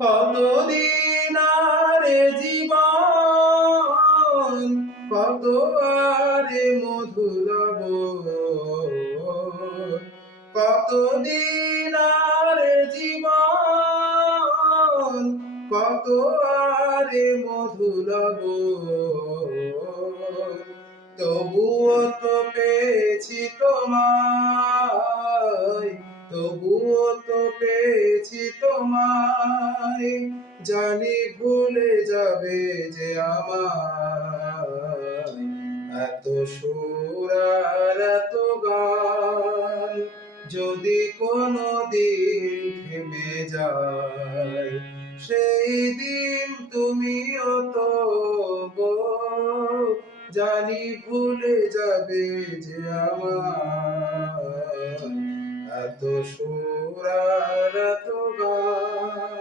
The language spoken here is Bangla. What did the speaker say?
কতদিন আরে জীবন, কত আরে মধুলব, কতদিন আরে জীবন, কত আরে মধুলব, তবুও তো পেয়েছি তোমায়, তবুও তো পেয়েছি তোমায়, জানি ভুলে যাবে যে আমায়। এত সুর আর এত গান যদি কোনো দিন থেমে যায়, সেই দিন তুমিও তো জানি ভুলে যাবে যে আমায়। এত সুর আর এত গান।